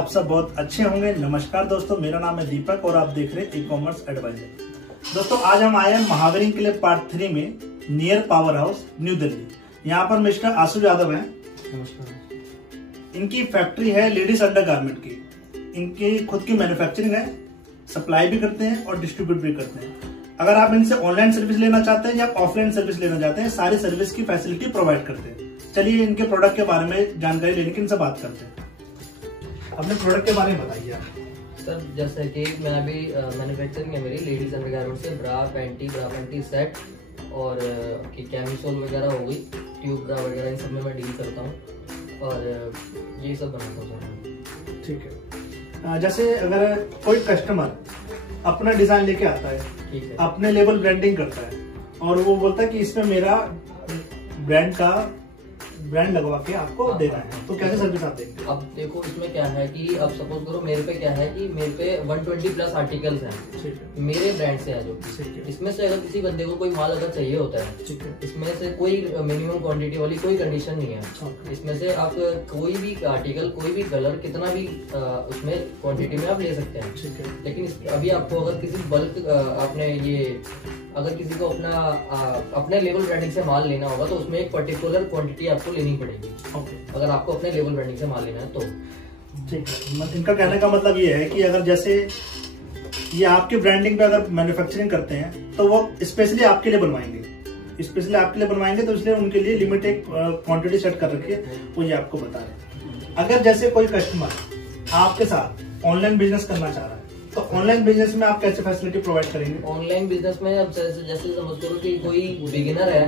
आप सब बहुत अच्छे होंगे। नमस्कार दोस्तों, मेरा नाम है दीपक और आप देख रहे हैं ई कॉमर्स एडवाइजर। दोस्तों आज हम आए हैं महावीर के लिए पार्ट 3 में near power house new Delhi. यहाँ पर मिस्टर आशु यादव हैं। नमस्कार। इनकी फैक्ट्री है लेडीज अंडरगारमेंट की। इनकी खुद की मैन्युफैक्चरिंग है, सप्लाई भी करते हैं और डिस्ट्रीब्यूट भी करते हैं। अगर आप इनसे ऑनलाइन सर्विस लेना चाहते हैं या ऑफलाइन सर्विस लेना चाहते हैं, सारी सर्विस की फैसिलिटी प्रोवाइड करते हैं। चलिए इनके प्रोडक्ट के बारे में जानकारी लेने की इनसे बात करते हैं। अपने प्रोडक्ट के बारे में बताइए आप। सर जैसे कि मैं अभी मैन्युफैक्चरिंग है मेरी लेडीज अंडरगारमेंट से ब्रा पैंटी सेट और कैमिसोल वगैरह हो गई, ट्यूब ब्रा वगैरह, इन सब में मैं डील करता हूँ और यही सब बनाता हूँ। ठीक है। जैसे अगर कोई कस्टमर अपना डिजाइन लेके आता है, अपने लेवल ब्रांडिंग करता है और वो बोलता है कि इसमें मेरा ब्रांड लगवा के आपको देना है, तो कैसे सर्विस आप देंगे? अब देखो इसमें क्या है कि अब सपोज करो मेरे पे क्या है कि मेरे पे 120 प्लस आर्टिकल्स हैं मेरे ब्रांड से है जो, इसमें से अगर किसी बंदे को कोई माल अगर चाहिए होता है, इसमें से कोई मिनिमम क्वांटिटी वाली कोई कंडीशन नहीं है। इसमें से आप कोई भी आर्टिकल, कोई भी कलर, कितना भी उसमें क्वांटिटी में आप ले सकते हैं। लेकिन अभी आपको अगर किसी बल्क आपने ये अगर किसी को अपने लेवल ब्रांडिंग से माल लेना होगा तो उसमें एक पर्टिकुलर क्वांटिटी आपको लेनी पड़ेगी। अगर आपको अपने लेवल ब्रांडिंग से माल लेना है तो ठीक है। इनका कहने का मतलब ये है कि अगर जैसे ये आपके ब्रांडिंग पे अगर मैन्युफैक्चरिंग करते हैं तो वो स्पेशली आपके लिए बनवाएंगे, तो इसलिए उनके लिए लिमिटेड क्वांटिटी सेट कर रखी है, वो ये आपको बता रहे हैं। अगर जैसे कोई कस्टमर आपके साथ ऑनलाइन बिजनेस करना चाह रहा है तो ऑनलाइन बिजनेस में आप कैसे फैसिलिटी प्रोवाइड करेंगे? ऑनलाइन बिजनेस में अब जैसे समझ करो कि कोई बिगिनर है,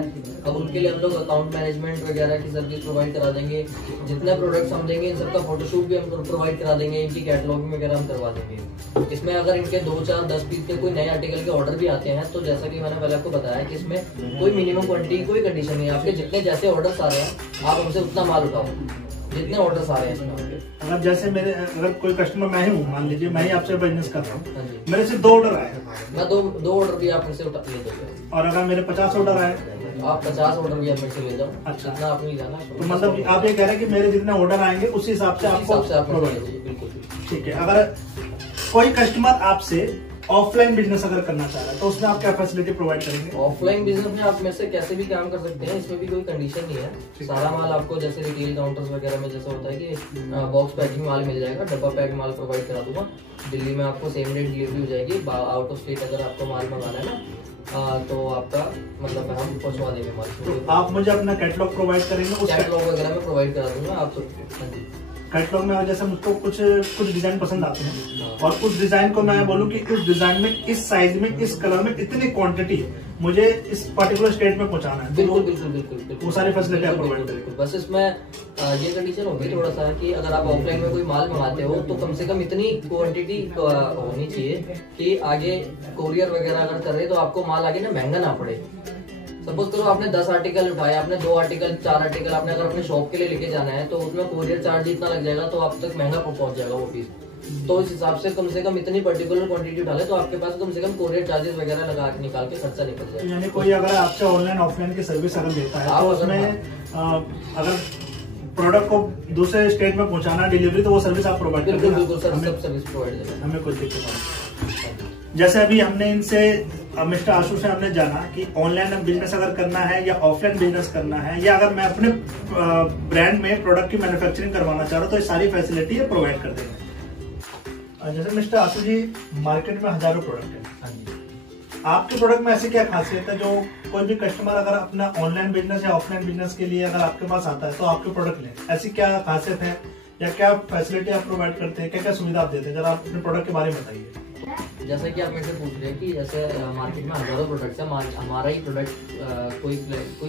अब उनके लिए हम लोग अकाउंट मैनेजमेंट वगैरह की सर्विस प्रोवाइड करा देंगे। जितने प्रोडक्ट्स हम देंगे इन सबका फोटोशूट भी हम प्रोवाइड करा देंगे, इनकी कैटलॉगिंग वगैरह हम करवा देंगे। इसमें अगर इनके 2, 4, 10 पीस के कोई नए आर्टिकल के ऑर्डर भी आते हैं तो जैसा कि मैंने पहले आपको बताया कि इसमें कोई मिनिमम क्वांटिटी, कोई कंडीशन नहीं है। आपके जितने जैसे ऑर्डर्स आ रहे हैं आप हमसे उतना माल उठाओ, जितने ऑर्डर्स आ रहे हैं इसमें। अगर जैसे अगर कोई कस्टमर मैं ही हूँ, मान लीजिए मैं ही आपसे बिजनेस कर रहा हूँ, मेरे से 2 ऑर्डर आए, मैं दो ऑर्डर भी आप मुझसे ले दोगे। और अगर मेरे 50 ऑर्डर आए, आप 50 ऑर्डर भी आप मेरे से ले जाओ। अच्छा, जितना आप नहीं जाना तो मतलब आप ये कह रहे हैं कि मेरे जितने ऑर्डर आएंगे उस हिसाब से आपको प्रोवाइड। बिल्कुल ठीक है। अगर कोई कस्टमर आपसे ऑफलाइन बिजनेस अगर करना चाह रहा है तो उसमें आप क्या फैसिलिटी प्रोवाइड करेंगे? ऑफलाइन बिजनेस में आप मेरे से कैसे भी काम कर सकते हैं, इसमें भी कोई कंडीशन नहीं है। सारा माल आपको जैसे रिटेल काउंटर्स वगैरह में जैसा होता है कि बॉक्स पैकिंग माल मिल जाएगा, डब्बा पैक माल प्रोवाइड करा दूंगा। दिल्ली में आपको सेम डे डिलीवरी हो जाएगी। आउट ऑफ स्टेट अगर आपको माल मंगाना है ना तो आपका मतलब हम पहुंचवा देंगे माल। तो आप मुझे अपना कैटलॉग प्रोवाइड करेंगे? कैटलॉग वगैरह में प्रोवाइड करा दूंगा आप कैटलॉग में। जैसे मुझको कुछ डिजाइन पसंद आते हैं और कुछ डिजाइन को मैं बोलूं कि इस डिजाइन में, इस साइज में, इस कलर में इतनी क्वांटिटी मुझे इस पर्टिकुलर स्टेट में पहुंचाना है, बिल्कुल वो सारी फैसिलिटी आप प्रोवाइड करेंगे। बस इसमें ये कंडीशन होगी थोड़ा सा कि अगर आप ऑफलाइन में कोई माल मंगाते हो तो कम से कम इतनी क्वांटिटी होनी चाहिए कि आगे कोरियर वगैरह अगर कर रहे तो आपको माल आगे ना महंगा ना पड़े। सपोज करो आपने 10 आर्टिकल उठाए, आपने 2 आर्टिकल, 4 आर्टिकल आपने अगर अपने शॉप के लिए लेके जाना है तो उसमें कोरियर चार्ज इतना लग जाएगा तो आप तक महंगा पहुंच जाएगा वो पीस। तो इस हिसाब से कम इतनी पर्टिकुलर क्वांटिटी उठा ले तो आपके पास कम से कम कोरियर चार्जेस वगैरह लगा के निकाल के खर्चा निकल जाए। यानी कोई अगर आपसे ऑनलाइन ऑफलाइन की सर्विस अगर लेता है तो उसमें अगर प्रोडक्ट को दूसरे स्टेट में पहुंचाना, डिलीवरी, तो वो सर्विस आप प्रोवाइड करेंगे? बिल्कुल सर, सब सर्विस प्रोवाइड करेंगे, हमें कोई दिक्कत नहीं। जैसे अभी हमने इनसे मिस्टर आशु से हमने जाना कि ऑनलाइन बिजनेस अगर करना है या ऑफलाइन बिजनेस करना है या अगर मैं अपने ब्रांड में प्रोडक्ट की मैन्युफैक्चरिंग करवाना चाह रहा हूँ तो ये सारी फैसिलिटी ये प्रोवाइड कर देंगे। जैसे मिस्टर आशु जी, मार्केट में हजारों प्रोडक्ट है, आपके प्रोडक्ट में ऐसी क्या खासियत है जो कोई भी कस्टमर अगर अपना ऑनलाइन बिजनेस या ऑफलाइन बिजनेस के लिए अगर आपके पास आता है तो आपके प्रोडक्ट ले, ऐसी क्या खासियत है या क्या फैसिलिटी आप प्रोवाइड करते हैं, क्या क्या सुविधा आप देते हैं? जरा आप अपने प्रोडक्ट के बारे में बताइए। जैसा कि आप मेरे से पूछ रहे हैं कि जैसे मार्केट में हजारों प्रोडक्ट्स है, हमारा ही प्रोडक्ट कोई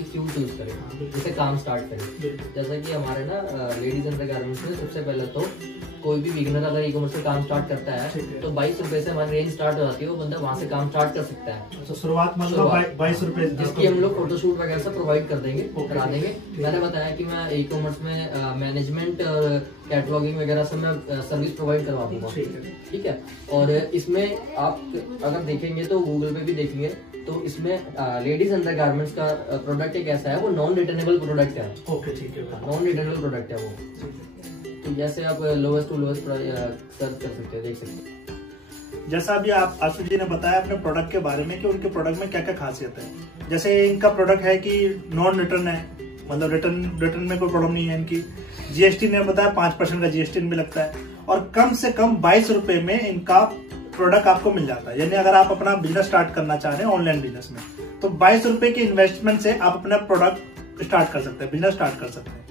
क्यों चूज करे, जैसे काम स्टार्ट करे। जैसा कि हमारे ना लेडीज अंडरगारमेंट्स में सबसे पहले तो कोई भी बिगिनर अगर ई-कॉमर्स से काम स्टार्ट करता है तो 22 रुपए से हमारी रेंज स्टार्ट हो जाती है, वो बंदा वहाँ से काम स्टार्ट कर सकता है। तो शुरुआत मतलब 22 रुपए, जिसकी हम लोग फोटोशूट वगैरह से प्रोवाइड कर देंगे, करा देंगे। मैंने बताया कि मैं ई-कॉमर्स में मैनेजमेंट, कैटलॉगिंग वगैरह से मैं सर्विस प्रोवाइड करवा दूंगा, ठीक है। और इसमें आप अगर देखेंगे तो गूगल पे भी देखेंगे तो इसमें लेडीज अंडरगारमेंट्स का प्रोडक्ट एक ऐसा है, वो नॉन रिटर्नेबल प्रोडक्ट है। ओके, ठीक है, नॉन रिटर्नेबल प्रोडक्ट है वो। तो जैसे आप लोवेस्ट टू लोवेस्ट सर्च कर सकते हो, देख सकते हो। जैसा अभी आप आशु जी ने बताया अपने प्रोडक्ट के बारे में कि उनके प्रोडक्ट में क्या क्या खासियत है। जैसे इनका प्रोडक्ट है कि नॉन रिटर्न है, मतलब रिटर्न में कोई प्रॉब्लम नहीं है इनकी। जीएसटी ने बताया 5% का जीएसटी इनमें लगता है और कम से कम 22 रुपए में इनका प्रोडक्ट आपको मिल जाता है। यानी अगर आप अपना बिजनेस स्टार्ट करना चाह रहे हैं ऑनलाइन बिजनेस में, तो 22 रुपए की इन्वेस्टमेंट से आप अपना प्रोडक्ट स्टार्ट कर सकते हैं, बिजनेस स्टार्ट कर सकते हैं।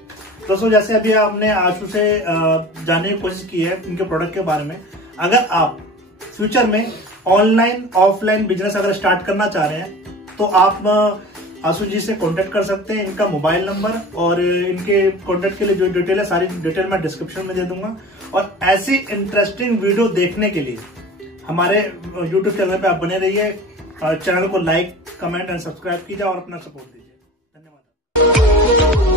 दोस्तों जैसे अभी आपने आशु से जानने की कोशिश की है इनके प्रोडक्ट के बारे में, अगर आप फ्यूचर में ऑनलाइन ऑफलाइन बिजनेस अगर स्टार्ट करना चाह रहे हैं तो आप आशु जी से कांटेक्ट कर सकते हैं। इनका मोबाइल नंबर और इनके कांटेक्ट के लिए जो डिटेल है सारी डिटेल मैं डिस्क्रिप्शन में दे दूंगा। और ऐसी इंटरेस्टिंग वीडियो देखने के लिए हमारे यूट्यूब चैनल पे आप बने रहिए। चैनल को लाइक, कमेंट एंड सब्सक्राइब कीजिए और अपना सपोर्ट दीजिए। धन्यवाद।